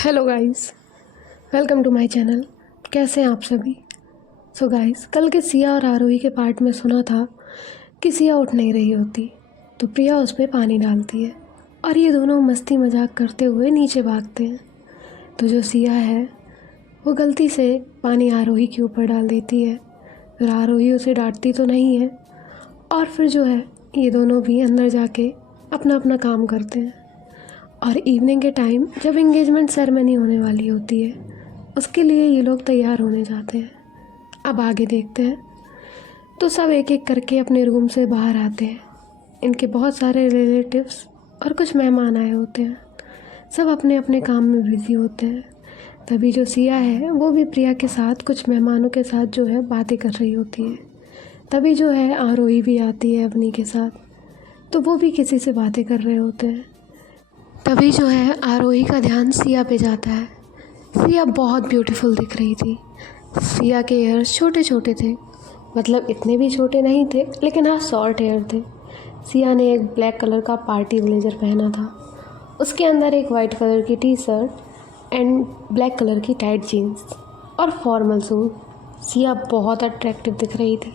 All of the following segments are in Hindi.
Hello guys, welcome to my channel. कैसे हैं आप सभी। सो गाइस, कल के सिया और आरोही के पार्ट में सुना था कि सिया उठ नहीं रही होती तो प्रिया उस पर पानी डालती है और ये दोनों मस्ती मजाक करते हुए नीचे भागते हैं। तो जो सिया है वो गलती से पानी आरोही के ऊपर डाल देती है। फिर आरोही उसे डांटती तो नहीं है और फिर जो है ये दोनों भी अंदर जाके अपना अपना काम करते हैं। और इवनिंग के टाइम जब एंगेजमेंट सेरेमनी होने वाली होती है उसके लिए ये लोग तैयार होने जाते हैं। अब आगे देखते हैं। तो सब एक एक करके अपने रूम से बाहर आते हैं। इनके बहुत सारे रिलेटिव्स और कुछ मेहमान आए होते हैं। सब अपने अपने काम में बिजी होते हैं। तभी जो सिया है वो भी प्रिया के साथ कुछ मेहमानों के साथ जो है बातें कर रही होती है। तभी जो है आरोही भी आती है अपनी के साथ, तो वो भी किसी से बातें कर रहे होते हैं। तभी जो है आरोही का ध्यान सिया पे जाता है। सिया बहुत ब्यूटीफुल दिख रही थी। सिया के हेयर्स छोटे छोटे थे, मतलब इतने भी छोटे नहीं थे लेकिन हाँ शॉर्ट हेयर थे। सिया ने एक ब्लैक कलर का पार्टी ब्लेजर पहना था, उसके अंदर एक वाइट कलर की T shirt and black colour की टाइट जीन्स और फॉर्मल शूज। सिया बहुत अट्रैक्टिव दिख रही थी।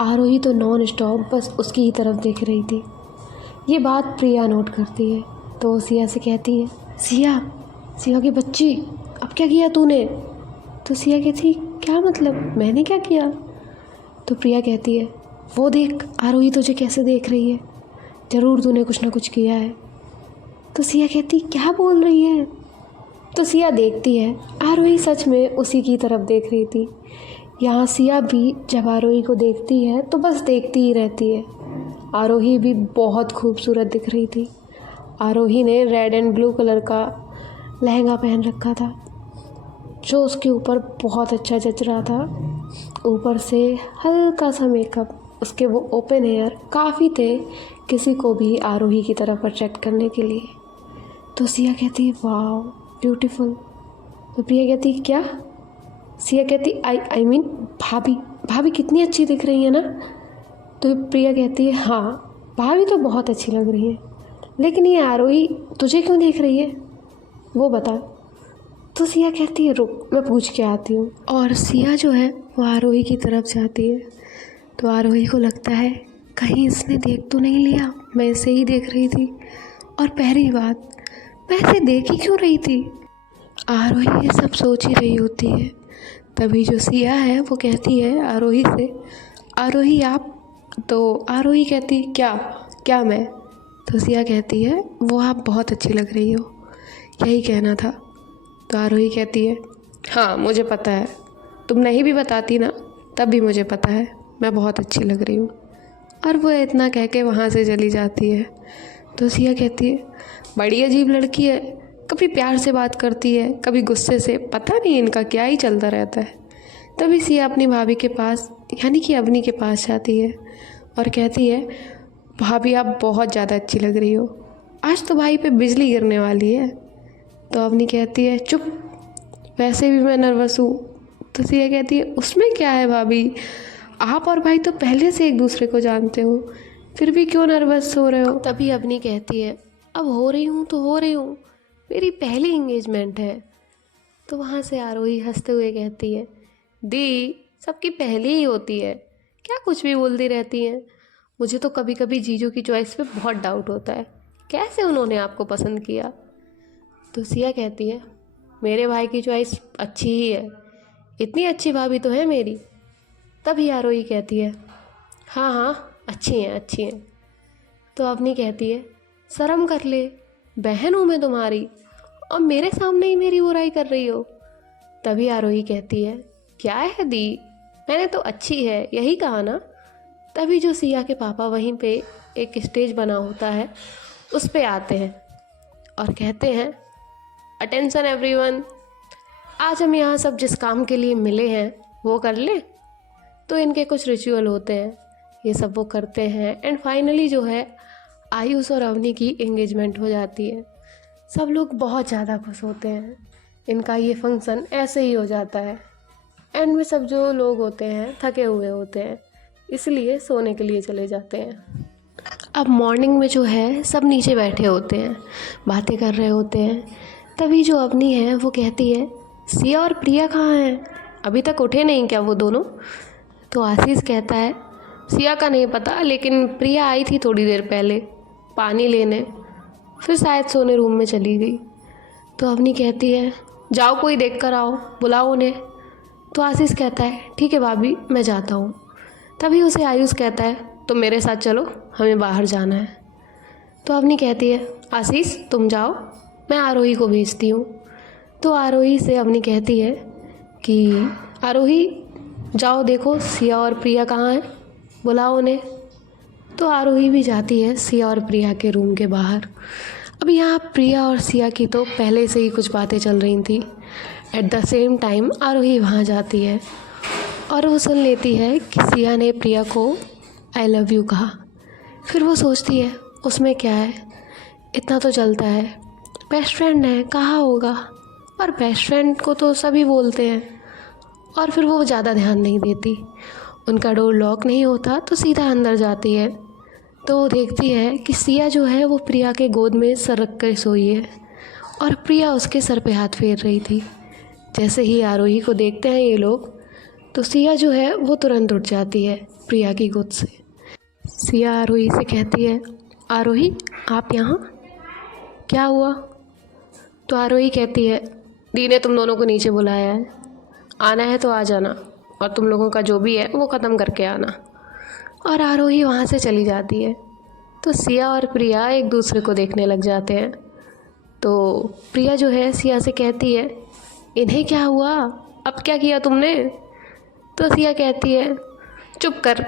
आरोही तो नॉन स्टॉप बस उसकी ही तरफ देख रही थी। ये बात प्रिया नोट करती है तो वो सिया से कहती है, सिया सिया की बच्ची, अब क्या किया तूने। तो सिया कहती, क्या मतलब, मैंने क्या किया। तो प्रिया कहती है, वो देख आरोही तुझे कैसे देख रही है, ज़रूर तूने कुछ ना कुछ किया है। तो सिया कहती, क्या बोल रही है। तो सिया देखती है आरोही सच में उसी की तरफ देख रही थी। यहाँ सिया भी जब आरोही को देखती है तो बस देखती ही रहती है। आरोही भी बहुत खूबसूरत दिख रही थी। आरोही ने रेड एंड ब्लू कलर का लहंगा पहन रखा था जो उसके ऊपर बहुत अच्छा जच रहा था। ऊपर से हल्का सा मेकअप, उसके वो ओपन हेयर काफ़ी थे किसी को भी आरोही की तरफ अट्रैक्ट करने के लिए। तो सिया कहती है, वाह ब्यूटीफुल। तो प्रिया कहती, क्या। सिया कहती, आई मीन भाभी भाभी कितनी अच्छी दिख रही है ना। तो प्रिया कहती है, हाँ भाभी तो बहुत अच्छी लग रही है, लेकिन ये आरोही तुझे क्यों देख रही है, वो बता। तो सिया कहती है, रुक मैं पूछ के आती हूँ। और सिया जो है वो आरोही की तरफ जाती है। तो आरोही को लगता है कहीं इसने देख तो नहीं लिया, मैं इसे ही देख रही थी। और पहली बात, मैं इसे देख ही क्यों रही थी। आरोही ये सब सोच ही रही होती है। तभी जो सिया है वो कहती है आरोही से, आरोही आप। तो आरोही कहती, क्या क्या मैं। तो सिया कहती है, वो आप बहुत अच्छी लग रही हो, यही कहना था। तो आरोही कहती है, हाँ मुझे पता है, तुम नहीं भी बताती ना तब भी मुझे पता है मैं बहुत अच्छी लग रही हूँ। और वो इतना कह के वहाँ से चली जाती है। तो सिया कहती है, बड़ी अजीब लड़की है, कभी प्यार से बात करती है कभी गुस्से से, पता नहीं इनका क्या ही चलता रहता है। तभी सिया अपनी भाभी के पास यानी कि अवनी के पास जाती है और कहती है, भाभी आप बहुत ज़्यादा अच्छी लग रही हो, आज तो भाई पे बिजली गिरने वाली है। तो अवनी कहती है, चुप, वैसे भी मैं नर्वस हूँ। तो सिया कहती है, उसमें क्या है भाभी, आप और भाई तो पहले से एक दूसरे को जानते हो, फिर भी क्यों नर्वस हो रहे हो। तभी अवनी कहती है, अब हो रही हूँ तो हो रही हूँ, मेरी पहली एंगेजमेंट है। तो वहाँ से आरोही हंसते हुए कहती है, दी सबकी पहली ही होती है, क्या कुछ भी बोलती रहती हैं। मुझे तो कभी कभी जीजू की चॉइस पे बहुत डाउट होता है, कैसे उन्होंने आपको पसंद किया। तो सिया कहती है, मेरे भाई की चॉइस अच्छी ही है, इतनी अच्छी भाभी तो है मेरी। तभी आरोही कहती है, हाँ हाँ अच्छी हैं अच्छी हैं। तो अवनी कहती है, शर्म कर ले, बहन हूँ मैं तुम्हारी और मेरे सामने ही मेरी बुराई कर रही हो। तभी आरोही कहती है, क्या है दी, मैंने तो अच्छी है यही कहा ना। तभी जो सिया के पापा वहीं पे एक स्टेज बना होता है उस पे आते हैं और कहते हैं, अटेंशन एवरीवन, आज हम यहाँ सब जिस काम के लिए मिले हैं वो कर लें। तो इनके कुछ रिचुअल होते हैं, ये सब वो करते हैं एंड फाइनली जो है आयुष और अवनी की एंगेजमेंट हो जाती है। सब लोग बहुत ज़्यादा खुश होते हैं, इनका ये फंक्शन ऐसे ही हो जाता है। एंड में सब जो लोग होते हैं थके हुए होते हैं, इसलिए सोने के लिए चले जाते हैं। अब मॉर्निंग में जो है सब नीचे बैठे होते हैं, बातें कर रहे होते हैं। तभी जो अवनी है वो कहती है, सिया और प्रिया कहाँ हैं, अभी तक उठे नहीं क्या वो दोनों? तो आशीष कहता है, सिया का नहीं पता, लेकिन प्रिया आई थी थोड़ी देर पहले पानी लेने, फिर शायद सोने रूम में चली गई। तो अवनी कहती है, जाओ कोई देख कर आओ, बुलाओ उन्हें। तो आशीष कहता है, ठीक है भाभी, मैं जाता हूँ। तभी उसे आयुष कहता है, तुम मेरे साथ चलो, हमें बाहर जाना है। तो अवनी कहती है, आशीष तुम जाओ, मैं आरोही को भेजती हूँ। तो आरोही से अवनी कहती है कि आरोही जाओ देखो सिया और प्रिया कहाँ हैं, बुलाओ उन्हें। तो आरोही भी जाती है सिया और प्रिया के रूम के बाहर। अब यहाँ प्रिया और सिया की तो पहले से ही कुछ बातें चल रही थी। एट द सेम टाइम आरोही वहाँ जाती है और वो सुन लेती है कि सिया ने प्रिया को आई लव यू कहा। फिर वो सोचती है उसमें क्या है, इतना तो चलता है, बेस्ट फ्रेंड है, कहा होगा, और बेस्ट फ्रेंड को तो सभी बोलते हैं। और फिर वो ज़्यादा ध्यान नहीं देती। उनका डोर लॉक नहीं होता तो सीधा अंदर जाती है। तो वो देखती है कि सिया जो है वो प्रिया के गोद में सर रख कर सोई है और प्रिया उसके सर पे हाथ फेर रही थी। जैसे ही आरोही को देखते हैं ये लोग, तो सिया जो है वो तुरंत उठ जाती है प्रिया की गोद से। सिया आरोही से कहती है, आरोही आप यहाँ, क्या हुआ? तो आरोही कहती है, दी ने तुम दोनों को नीचे बुलाया है, आना है तो आ जाना, और तुम लोगों का जो भी है वो ख़त्म करके आना। और आरोही वहाँ से चली जाती है। तो सिया और प्रिया एक दूसरे को देखने लग जाते हैं। तो प्रिया जो है सिया से कहती है, इन्हें क्या हुआ, अब क्या किया तुमने? तो सिया कहती है, चुप कर,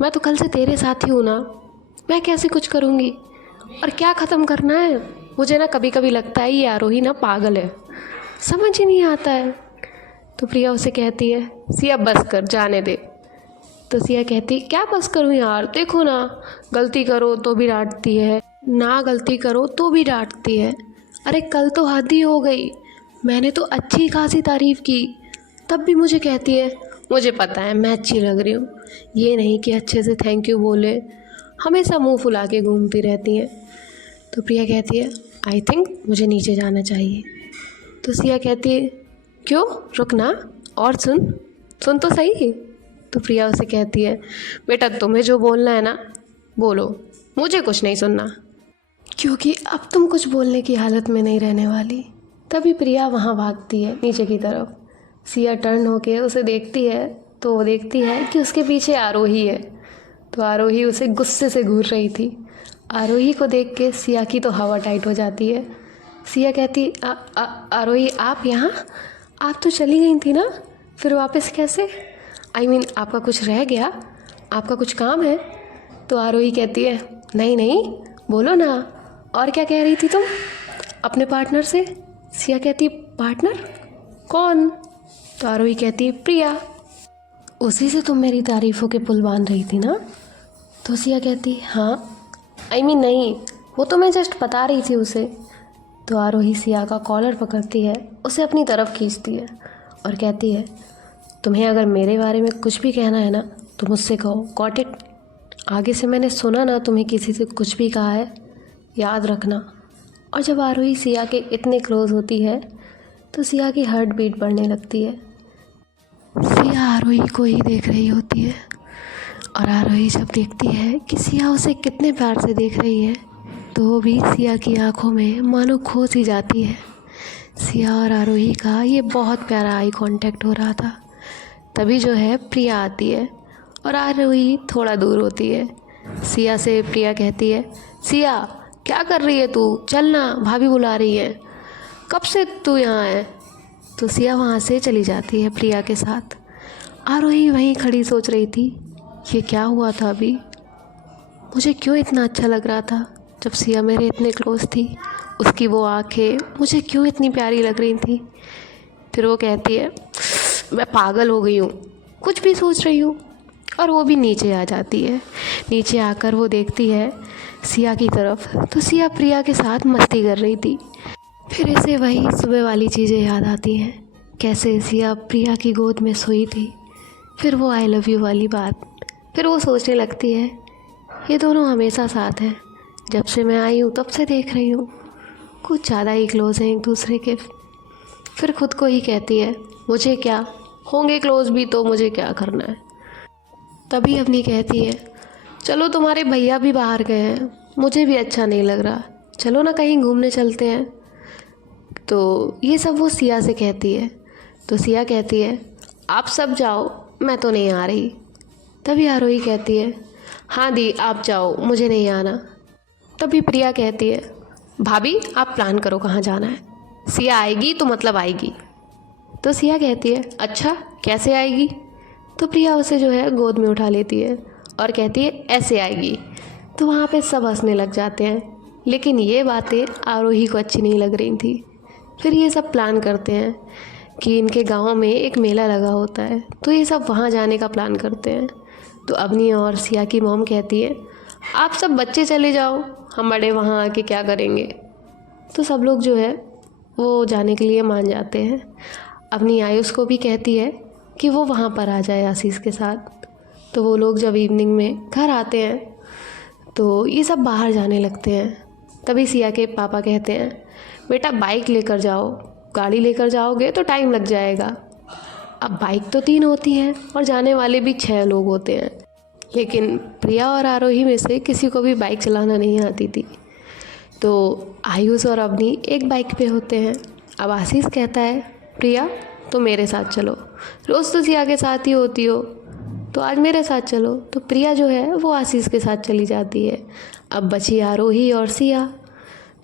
मैं तो कल से तेरे साथ ही हूँ ना, मैं कैसे कुछ करूँगी, और क्या ख़त्म करना है? मुझे ना कभी कभी लगता है ये आरोही ना पागल है, समझ ही नहीं आता है। तो प्रिया उसे कहती है, सिया बस कर, जाने दे। तो सिया कहती, क्या बस करूँ यार, देखो ना, गलती करो तो भी डांटती है, ना गलती करो तो भी डांटती है। अरे कल तो हद ही हो गई, मैंने तो अच्छी खासी तारीफ़ की, तब भी मुझे कहती है, मुझे पता है मैं अच्छी लग रही हूँ, ये नहीं कि अच्छे से थैंक यू बोले, हमेशा मुंह फुला के घूमती रहती है। तो प्रिया कहती है, आई थिंक मुझे नीचे जाना चाहिए। तो सिया कहती है, क्यों, रुकना और सुन, सुन तो सही। तो प्रिया उसे कहती है, बेटा तुम्हें जो बोलना है ना बोलो, मुझे कुछ नहीं सुनना, क्योंकि अब तुम कुछ बोलने की हालत में नहीं रहने वाली। तभी प्रिया वहाँ भागती है नीचे की तरफ। सिया टर्न होके उसे देखती है तो वो देखती है कि उसके पीछे आरोही है। तो आरोही उसे गुस्से से घूर रही थी। आरोही को देख के सिया की तो हवा टाइट हो जाती है। सिया कहती, आरोही आप यहाँ, आप तो चली गई थी ना, फिर वापस कैसे? आई मीन आपका कुछ रह गया, आपका कुछ काम है? तो आरोही कहती है, नहीं नहीं, बोलो ना, और क्या कह रही थी तुम अपने पार्टनर से? सिया कहती, पार्टनर कौन? तो आरोही कहती, प्रिया, उसी से तुम मेरी तारीफ़ों के पुल बांध रही थी ना? तो सिया कहती, हाँ, आई मीन नहीं, वो तो मैं जस्ट बता रही थी उसे। तो आरोही सिया का कॉलर पकड़ती है, उसे अपनी तरफ खींचती है और कहती है, तुम्हें अगर मेरे बारे में कुछ भी कहना है ना तो मुझसे कहो, गॉट इट? आगे से मैंने सुना ना तुम्हें किसी से कुछ भी कहा है, याद रखना। और जब आरोही सिया के इतने क्लोज होती है तो सिया की हार्ट बीट बढ़ने लगती है। सिया आरोही को ही देख रही होती है और आरोही जब देखती है कि सिया उसे कितने प्यार से देख रही है तो वो भी सिया की आंखों में मानो खो सी जाती है। सिया और आरोही का ये बहुत प्यारा आई कांटेक्ट हो रहा था। तभी जो है प्रिया आती है और आरोही थोड़ा दूर होती है। सिया से प्रिया कहती है, सिया क्या कर रही है तू, चलना, भाभी बुला रही है, कब से तू यहाँ है? तो सिया वहाँ से चली जाती है प्रिया के साथ। आरोही वहीं खड़ी सोच रही थी, ये क्या हुआ था अभी, मुझे क्यों इतना अच्छा लग रहा था जब सिया मेरे इतने क्लोज थी, उसकी वो आंखें मुझे क्यों इतनी प्यारी लग रही थी। फिर वो कहती है, मैं पागल हो गई हूँ, कुछ भी सोच रही हूँ, और वो भी नीचे आ जाती है। नीचे आकर वो देखती है सिया की तरफ, तो सिया प्रिया के साथ मस्ती कर रही थी। फिर इसे वही सुबह वाली चीज़ें याद आती हैं, कैसे सिया प्रिया की गोद में सोई थी, फिर वो आई लव यू वाली बात। फिर वो सोचने लगती है, ये दोनों हमेशा साथ हैं, जब से मैं आई हूँ तब से देख रही हूँ, कुछ ज़्यादा ही क्लोज़ हैं एक दूसरे के। फिर खुद को ही कहती है, मुझे क्या, होंगे क्लोज़ भी तो मुझे क्या करना है। तभी अवनी कहती है, चलो तुम्हारे भैया भी बाहर गए हैं, मुझे भी अच्छा नहीं लग रहा, चलो ना कहीं घूमने चलते हैं। तो ये सब वो सिया से कहती है। तो सिया कहती है, आप सब जाओ, मैं तो नहीं आ रही। तभी आरोही कहती है, हाँ दी आप जाओ, मुझे नहीं आना। तभी प्रिया कहती है, भाभी आप प्लान करो कहाँ जाना है, सिया आएगी तो मतलब आएगी। तो सिया कहती है, अच्छा कैसे आएगी। तो प्रिया उसे जो है गोद में उठा लेती है और कहती है, ऐसे आएगी। तो वहाँ पे सब हंसने लग जाते हैं, लेकिन ये बातें आरोही को अच्छी नहीं लग रही थी। फिर ये सब प्लान करते हैं कि इनके गांव में एक मेला लगा होता है, तो ये सब वहाँ जाने का प्लान करते हैं। तो अवनी और सिया की मॉम कहती है, आप सब बच्चे चले जाओ, हम बड़े वहाँ आके क्या करेंगे। तो सब लोग जो है वो जाने के लिए मान जाते हैं। अवनी आयुष को भी कहती है कि वो वहाँ पर आ जाए आशीष के साथ। तो वो लोग जब इवनिंग में घर आते हैं तो ये सब बाहर जाने लगते हैं। तभी सिया के पापा कहते हैं, बेटा बाइक लेकर जाओ, गाड़ी लेकर जाओगे तो टाइम लग जाएगा। अब बाइक तो 3 होती हैं और जाने वाले भी 6 लोग होते हैं, लेकिन प्रिया और आरोही में से किसी को भी बाइक चलाना नहीं आती थी। तो आयुष और अवनी एक बाइक पे होते हैं। अब आशीष कहता है, प्रिया तो मेरे साथ चलो, रोज़ तो सिया के साथ ही होती हो, तो आज मेरे साथ चलो। तो प्रिया जो है वो आशीष के साथ चली जाती है। अब बची आरोही और सिया।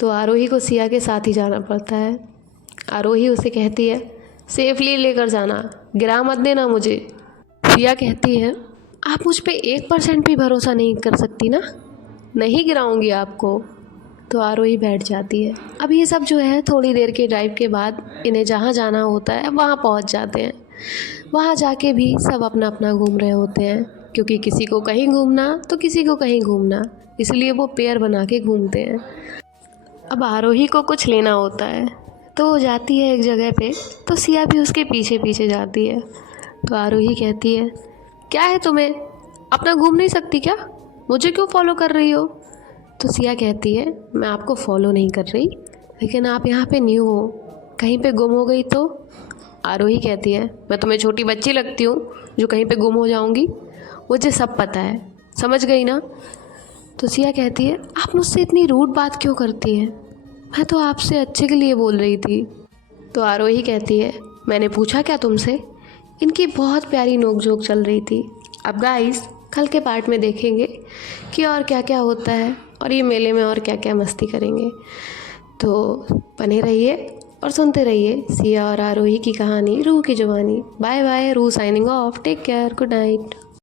तो आरोही को सिया के साथ ही जाना पड़ता है। आरोही उसे कहती है, सेफली लेकर जाना, गिरा मत देना मुझे। सिया कहती है, आप मुझ पे 1% भी भरोसा नहीं कर सकती ना, नहीं गिराऊंगी आपको। तो आरोही बैठ जाती है। अब ये सब जो है थोड़ी देर के ड्राइव के बाद इन्हें जहाँ जाना होता है वहाँ पहुँच जाते हैं। वहाँ जाके भी सब अपना अपना घूम रहे होते हैं, क्योंकि किसी को कहीं घूमना तो किसी को कहीं घूमना, इसलिए वो पेयर बना के घूमते हैं। अब आरोही को कुछ लेना होता है तो वो जाती है एक जगह पे, तो सिया भी उसके पीछे पीछे जाती है। तो आरोही कहती है, क्या है तुम्हें, अपना घूम नहीं सकती क्या, मुझे क्यों फॉलो कर रही हो। तो सिया कहती है, मैं आपको फॉलो नहीं कर रही, लेकिन आप यहाँ पे न्यू हो, कहीं पे गुम हो गई तो। आरोही कहती है, मैं तुम्हें छोटी बच्ची लगती हूँ जो कहीं पे गुम हो जाऊँगी, मुझे सब पता है, समझ गई ना। तो सिया कहती है, आप मुझसे इतनी रूड बात क्यों करती हैं, मैं तो आपसे अच्छे के लिए बोल रही थी। तो आरोही कहती है, मैंने पूछा क्या तुमसे। इनकी बहुत प्यारी नोक-झोंक चल रही थी। अब गाइस कल के पार्ट में देखेंगे कि और क्या क्या होता है और ये मेले में और क्या क्या मस्ती करेंगे। तो बने रहिए और सुनते रहिए सिया और आरोही की कहानी रूह की जुबानी। Bye bye, Rooh signing off, take care, good night.